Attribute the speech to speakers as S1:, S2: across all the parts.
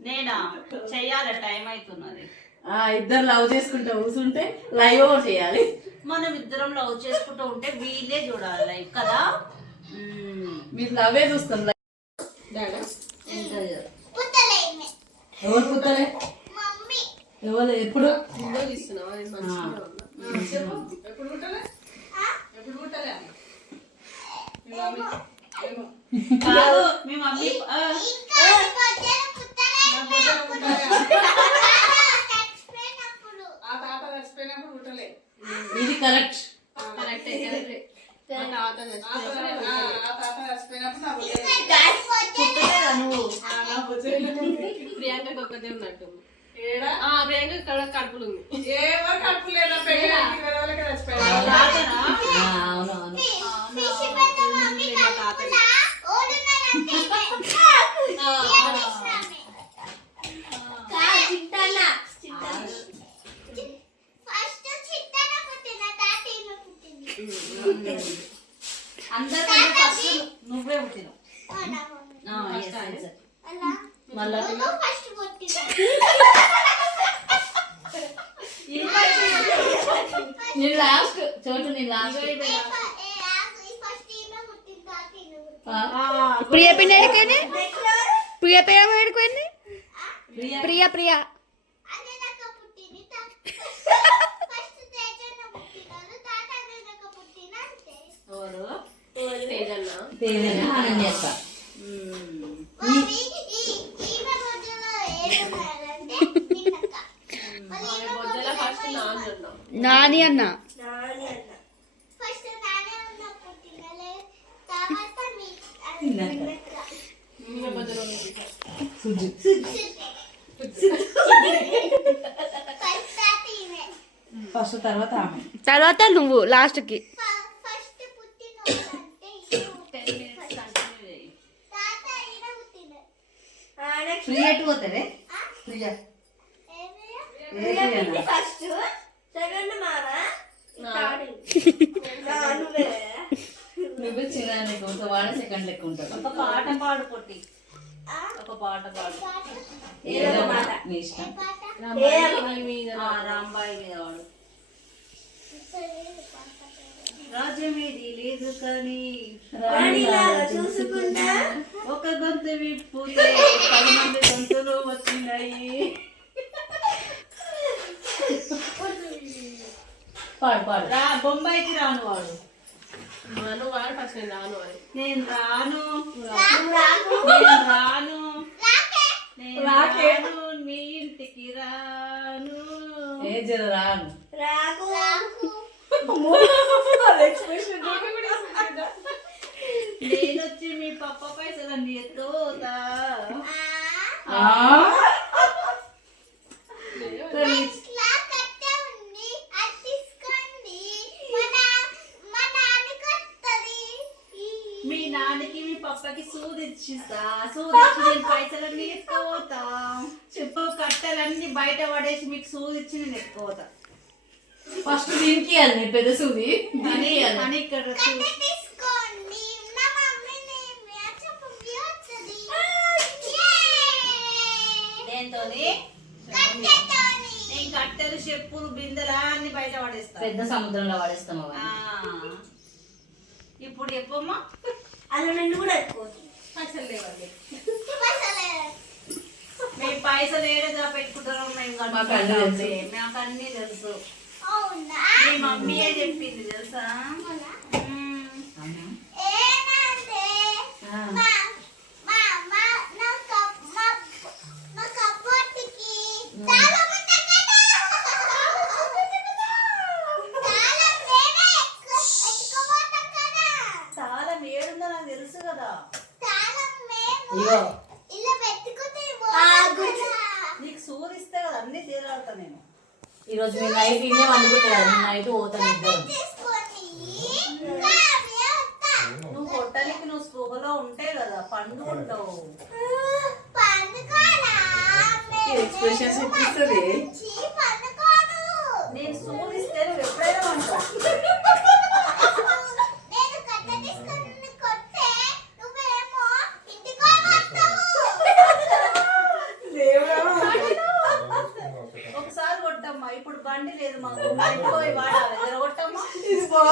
S1: నేనా? చెయ్యాలి? టైం అవుతున్నది
S2: ఇద్దరు లవ్ చేసుకుంటూ కూర్చుంటే లైవ్ కూడా చేయాలి.
S1: మనం ఇద్దరం లవ్ చేసుకుంటూ ఉంటే వీళ్ళే చూడాలి లైఫ్ కదా.
S2: మీరు లవే చూస్తాం ఎవరు
S3: మమ్మీ.
S2: ఎవరు? ఎప్పుడు
S1: కాదు మీ మమ్మీ ఆ,
S3: ఇంకా ఈ మధ్యన పుట్టలేమే చచ్చిపోయినప్పుడు
S4: ఆ తాత చచ్చిపోయినప్పుడు పుట్టలే
S2: ఇది కరెక్ట్
S4: ఆ తాత ఆ, ఆ తాత చచ్చిపోయినప్పుడు నా పుట్టలే.
S1: పుట్టలేదా నువ్వు?
S4: ఆ, నా పుట్టలే.
S5: ప్రియాంకకి ఒక్కతే ఉన్నట్టు.
S4: ఏడా?
S5: ఆ ప్రియాంక కడ కడుపులు ఉంది.
S4: ఎవరు కడుపు లేదా పెళ్ళి ఇరవై వాళ్ళకి చచ్చిపోయారు
S1: తాతనా
S2: అవును అవును
S3: ఫిష్ పెద్ద మమ్మీ కడుపులా ఓడున్నారంటే ఫస్ట్ చిట్టన పుట్టిన తాతయ్య పుట్టింది
S1: అందరికంటే ఫస్ట్ నువ్వే పుట్టినావు
S2: మళ్ళా
S3: పుట్టిన
S2: లాస్ట్ చోటు నీ లాస్ట్
S3: ఫస్ట్ ఈమె పుట్టిన తాతయ్య పుట్టింది
S1: ఆ,
S6: ప్రియ పిన్న ఎడుకోండి ప్రియ పేరు ఎడుకోండి
S1: ప్రియ.
S6: ప్రియ ప్రియ.
S3: అదే నాకు పుట్టింది ఫస్ట్ తేజన్న పుట్టినారు తాత అదే నాకు పుట్టిన అంతే
S1: ఎవరు
S5: తేజన్న
S2: అనన్యత
S1: మ్మ్.
S3: మరి ఈ ఈమె మధ్యలో ఏడున్నారంటే నిన్నక్క మరి ఈమె
S5: పొద్దుల ఫస్ట్ నాన్న ఉన్నాం
S6: నాని అన్న
S3: ఫస్ట్ నానే ఉన్న పుట్టినలే తర్వాత మీ
S2: నిన్నక్క.
S5: ఈమె మధ్యలో ఉంది.
S3: ఫస్ట్
S2: తర్వాత ఆమె
S6: తర్వాత నువ్వు లాస్ట్కి
S2: ప్రియ?
S7: ఫస్ట్ సెకండ్ మారా
S2: నువ్వు చిన్న ఒక వాడ సెకండ్ లెక్క ఉంటుంది
S1: ఒక పాట పాడు పొట్టి. ఒక పాట పాడు.
S2: ఏదో మాట నీ ఇష్టం.
S1: రాంబాయి. మీద ఆ, రాంబాయి మీద వాడు. రాజ్యమేది లేదు కానీ
S7: రాణిలాగా చూసుకుంటా
S1: ఒక గొంతు విప్పుతే పది మంది గొంతులు వచ్చినాయి.
S2: పాడు పాడు.
S1: రా బొంబాయికి రాను వాడు.
S5: మను వాడు ఫస్ట్ నేను రాను అని.
S1: నేను రాను. నేను రాను. నేను రాను. మీ ఇంటికి రాను.
S2: ఏ జర రాను.
S7: రాగు
S1: నేను వచ్చి మీ పప్ప పైసలన్నీ ఎత్తుతా
S2: ఆ?
S3: ఇట్లా కట్టే ఉంది అది తీసుకోండి మన మా నాన్నకి వస్తుంది
S1: మీ నాన్నకి మీ పప్పకి సూది ఇచ్చిస్తా సూది ఇచ్చి నేను పైసలన్నీ ఎత్తుకోతా చెప్పు కట్టెలన్నీ బయట పడేసి మీకు సూది ఇచ్చి నేను ఎత్తుకోతా
S2: ఫస్ట్ దీనికి ఇవ్వాలి పెద్ద సూది.
S1: అని అని ఇక్కడ నేను కట్టెలు చెప్పులు బిందెలు అన్ని బయట పడేస్తా.
S2: పెద్ద సముద్రంలో పడేస్తాం
S1: ఆ. ఇప్పుడు చెప్పమ్మా.
S7: అలా నన్ను కూడా ఎత్తుకోవచ్చు
S1: అసలు లేవండి. మేము పైసలు ఏడగా పెట్టుకుంటారో మేము
S2: మాకు అన్నీ తెలుసు.
S1: మీ మమ్మీయే చెప్పింది తెలుసా
S3: అవునా?
S1: మ్మ్.
S3: ఏనంటే మా మా మా నా కప్ మా మా కప్పోర్ట్కి తాళం ఉంది కదా తాళం నేనే ఎత్తుకో- ఎత్తుకోబోతాం కదా
S1: చాలా ఏడుందో నాకు తెలుసు కదా
S3: తాళం మేము
S2: ఇగో
S3: ఇలా పెట్టుకుంటే పోతాం కదా.
S1: నీకు సూదిస్తే కదా అన్ని తీరాడతా నేను
S2: ఈరోజు మీ నైట్ ఇన్నే వండుకుంటారు నైట్ పోతాను ఇద్దరు.
S1: నువ్వు కొట్టడానికి నువ్వు స్పృహలో ఉంటే కదా పండు ఉంటావు
S3: పండుకోరా
S2: ఎక్స్ప్రెషన్స్ ఇప్పిస్తుంది
S3: చీ, పండుకోను
S1: నేను సూదిస్తే నువ్వు ఎప్పుడైనా ఉంటావు
S3: నేను కట్ట తీసుకొని కొట్టే నువ్వేమో ఇంటికో
S2: ఉంది
S3: అది జాగ్రత్త ఉంది కదా
S1: కొట్టమ్మా మరి పొయ్యి వాడతాము చీకటి అయింది కదా
S3: అలా జాగ్రత్త ఉంది ఇప్పుడు తెలిసి కొట్టమ్మా అలా లేదా బయట జాగ్రత్త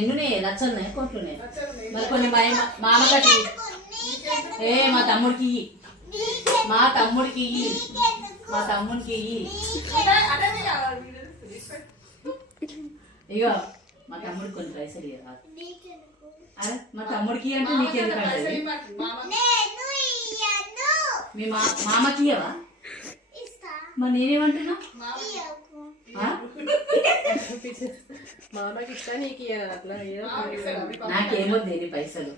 S2: ఎన్నున్నాయి? లక్షలున్నాయి కోట్లున్నాయి? మరి కొన్ని మా
S3: నీకెందుకు
S2: ఏ మా తమ్ముడికి.
S3: నీకెందుకు
S2: మా తమ్ముడికి.
S3: నీకెందుకు
S2: మా తమ్ముడికి ఇగో మా తమ్ముడికి కొన్ని పైసలు
S3: నీకెందుకు
S2: అరే మా తమ్ముడికి అంటే
S3: ఇయ్యను.
S2: మీ మా మామకి
S3: ఇస్తా.
S2: మరి నేనేమంటున్నా?
S5: మామకి ఇస్తా నీకు అట్లా
S2: నాకేమో దేని పైసలు?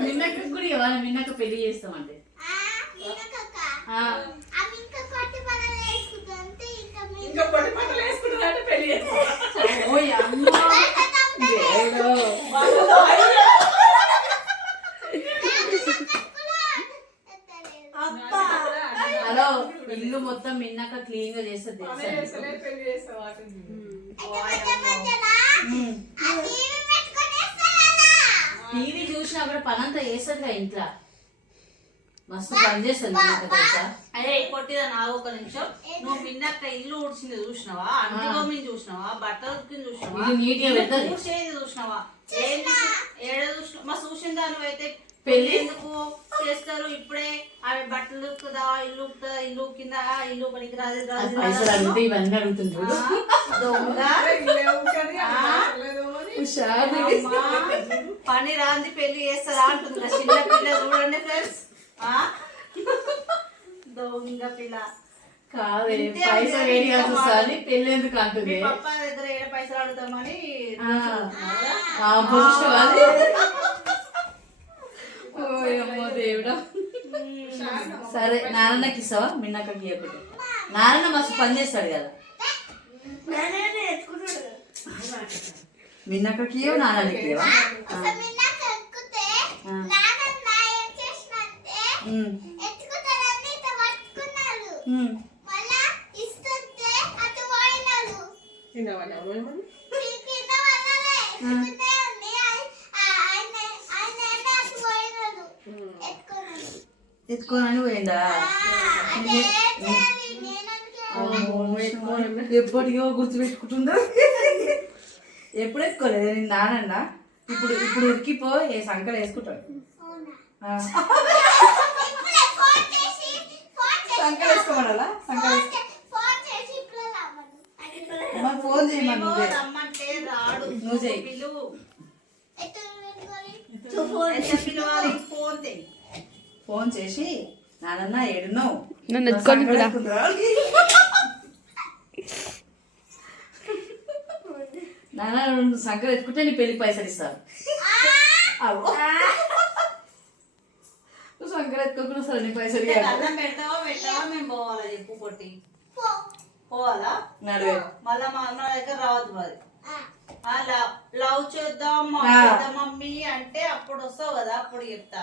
S2: నిన్నక కూడా ఇవ్వ నిన్నక పెళ్ళి చేస్తామంటే
S3: ఆ, అవి ఇంకా కొట్టి పనులు వేసుకుంటే ఇంకా మీ
S4: ఇంకా పొడి పట్టలు వేసుకుంటారంటే పెళ్ళి చేస్తారా
S2: ఓయ్ అమ్మా. దేవుడో.
S7: అబ్బా
S2: హలో ఇల్లు మొత్తం నిన్నక క్లీన్గా చేస్తే
S4: ఆమె
S2: తెలుసా
S4: చేస్తలే పెళ్ళి చేస్తా వాటిని
S2: ఉమ్.
S3: పెట్టుకునేస్తారా
S2: టీవీ చూసినా కూడా పనంతా చేస్తుంది ఇంట్లో. మస్తు పని చేస్తుంది
S1: అరే కొట్టిదా నా ఒక నిమిషం. నువ్వు మిన్నక్క ఇల్లు ఊడ్చింది చూసినావా? అంటి గోమిని చూసినావా? బట్టలు ఉతికింది చూసినావా? ఊడ్చేది చూసినావా? ఏడ చూసినావు? మా చూసిన దాని అయితే
S2: పెళ్ళి?
S1: ఎందుకు? చేస్తారు ఇప్పుడే అవి బట్టలు ఉతుకుదా ఇల్లు ఉతుకుదా ఇల్లు కింద ఇల్లు పనికి రాదు రాదు
S2: పైసలు ఇవన్నీ అడుగుతుంది చూడు.
S1: దొంగ.
S2: హుషారు.
S1: అమ్మా, పని రాంది పెళ్ళి చేస్తారా అంటుంది. నా చిన్న పిల్ల చూడండి ఫ్రెండ్స్ దొంగ పిల్ల.
S2: కాదే
S1: ఇంతే
S2: పైసలు
S1: అంటే
S2: వేడి
S1: ఇంకా
S2: కాదు పెళ్ళి ఎందుకు
S1: మీ
S2: అంటుంది
S1: పప్ప దగ్గర ఏడ పైసలు అడుగుతామని
S2: ఆ. ఆ, పొజిషన్ అది. దేవుడా. సరే నాన్నకి ఇస్తావా? మిన్నక్కకి ఇవ్వకూడదు నాన్న మస్తు పని చేస్తాడు కదా. మిన్నక్కకి ఇవ్వ నాన్నకి ఇవ్వవా
S3: అసలు మిన్నాక ఎక్కుతే
S2: ఆ.
S3: నాన్న ఏం చేసినంటే
S2: ఉమ్,
S3: ఎత్తుకుతారని ఇట్లా పట్టుకున్నారు
S2: ఉమ్.
S3: మళ్ళా ఇస్తుంటే అటు పోయినారు
S5: తినవని అమ్మ
S3: కింద వదలలే ఎత్తుకునే ఉంది ఆయన ఆయన ఆయన ఏమో అటు పోయినారు ఎత్తుకున్నారు
S2: పెట్టుకోనని పోయిందా? ఎప్పటికో గుర్తు పెట్టుకుంటుందా ఎప్పుడు ఎత్తుకోలేదు? నేను నానన్న. ఇప్పుడు ఇప్పుడు ఉరికిపో ఏ సంకలు వేసుకుంటాడు. సంకలు వేసుకోమడాలా సంకలు
S3: ఫోన్ ఫోన్ చేసి
S2: చేయమని నువ్వే. నువ్వు చెయ్యి.
S1: ఫోన్ చేయి.
S2: ఫోన్ చేసి నానన్న ఏడునో
S6: నన్ను ఎత్తుకొని కూడా.
S2: నాన్న నువ్వు సంకలు ఎత్తుకుంటే నీ పెళ్ళి పైసలు ఇస్తారు. నువ్వు సంకలు ఎత్తుకోకుండా సరే నీ పైసలు
S1: పెడతావా పెట్టావా? మేము పోవాలా చెప్పు పోవాలా?
S2: నడువే
S1: మళ్ళా మా అమ్మ దగ్గర రావద్దు మరి. లవ్ లవ్ చేద్దాం మమ్మీ అంటే అప్పుడు వస్తావు కదా అప్పుడు చెప్తా.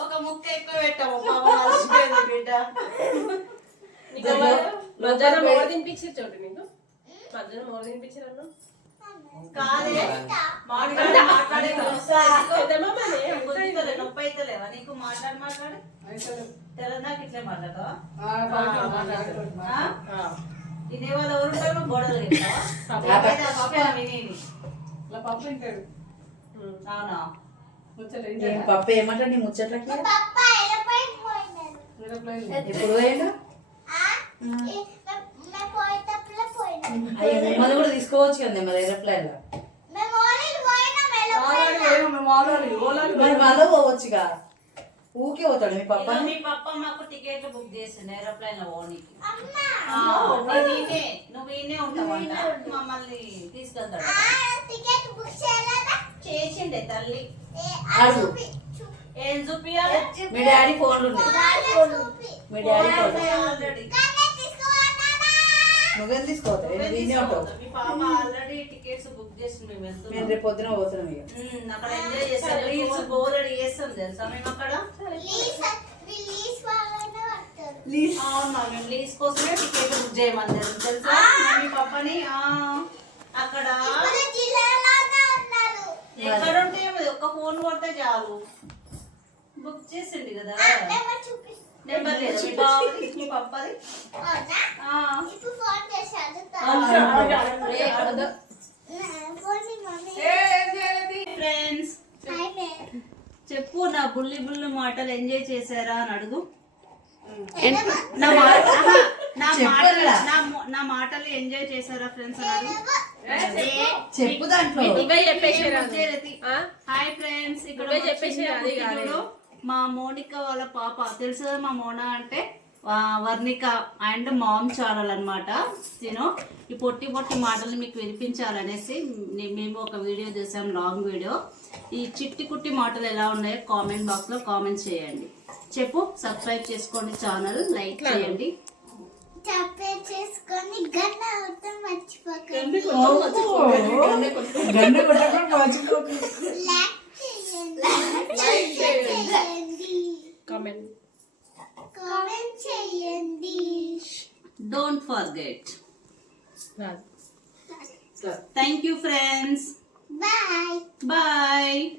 S1: ఒక ముక్క ఎక్కువ పెట్టాము బిడ్డ
S5: మధ్యాహ్నం మోర తినిపించారు చూడండి నీకు మధ్యాహ్నం మోర తినిపించారు అన్న
S1: కాదే మాట్లాడి మాట్లాడే గుర్తులే నొప్పి అయితలేవా నీకు మాట్లాడి మాట్లాడి తెలంగాణ ఇట్లే మాట్లాడతావా ఆ? ఇదే వాళ్ళు ఎవరు ఉంటారు నువ్వు గొడవలు తింటావా? లేకపోతే ఆ పప్ప వినేది
S4: ఇలా పప్పు తింటాడు
S1: అవునా
S2: పప్పు నీ ముచ్చట్లకి? ఎప్పుడు పోయాడు? అయ్యో కూడా తీసుకోవచ్చు కదా మరి
S4: ఏరోప్లేన్లో
S2: మరి మళ్ళీ పోవచ్చుగా? ఊకే పోతాడు మీ పప్ప
S1: మీ పప్ప మాకు టికెట్లు బుక్ చేసిండు ఏరోప్లేన్లో పోనీకి. నువ్వు ఈయనే మమ్మల్ని తీసుకెళ్తాడు.
S3: ఆ టికెట్ బుక్ చేయలేదా?
S1: చేసిండే తల్లి.
S3: ఏ,
S1: చూపియాలి?
S2: మీ డాడీ ఫోన్లు ఉన్నాయి
S3: వాళ్ళే చూపి.
S2: మీ డాడీ ఫోన్
S1: ఆల్రెడీ.
S2: నువ్వేం తీసుకోవద్దు. దీన్నే ఉంటావు.
S1: మీ పాప ఆల్రెడీ టికెట్స్ బుక్ చేసిండు మేము
S2: రేపు పొద్దున పోతున్నాం ఇక.
S1: ఉమ్, అక్కడ ఎంజాయ్ చేస్తాం. రీల్స్ బోలెడు చేస్తాం తెలుసా మేము అక్కడ?
S3: పడతారు
S1: అవునా మేము లీజ్ కోసమే టికెట్ బుక్ చేయమని తెలుసా. మీ పప్పని ఆ, అక్కడ? ఎక్కడ ఉంటే ఏమది, ఒక్క ఫోన్ కొడితే చాలు. బుక్ చేసిండు కదా.
S3: నెంబర్
S1: లేదు. మీ బాబుది మీ పప్పది
S3: అవునా
S1: ఆ.
S3: ఇప్పుడు ఫోన్ చేసి అడుగుతా
S1: ఏ, వద్దు.
S3: ఫోన్ మమ్మీ
S1: ఫ్రెండ్స్
S3: హాయ్ మే
S1: చెప్పు నా బుల్లి బుల్లి మాటలు ఎంజాయ్ చేశారా అని అడుగు. నా మాట ఆహా, నా మాటలు? నా మాటలు ఎంజాయ్ చేశారా ఫ్రెండ్స్ అని అడుగు. ఏ,
S2: చెప్పు. దాంట్లో?
S1: హాయ్ ఫ్రెండ్స్ ఇక్కడ
S5: చెప్పేసి
S1: మా మోనిక వాళ్ళ పాప. తెలుసు కదా మా మోనా అంటే? వర్ణిక అండ్ మామ్ ఛానల్ అనమాట నేను ఈ పొట్టి పొట్టి మాటలు మీకు వినిపించాలనేసి మేము ఒక వీడియో చేసాం లాంగ్ వీడియో. ఈ చిట్టి కుట్టి మాటలు ఎలా ఉన్నాయో కామెంట్ బాక్స్లో కామెంట్ చేయండి. చెప్పు సబ్స్క్రైబ్ చేసుకోండి ఛానల్ లైక్ చేయండి.
S3: చేసుకొని గన్న మర్చిపోకండి.
S1: forget.
S5: So,
S1: thank you friends.
S3: Bye.
S1: Bye.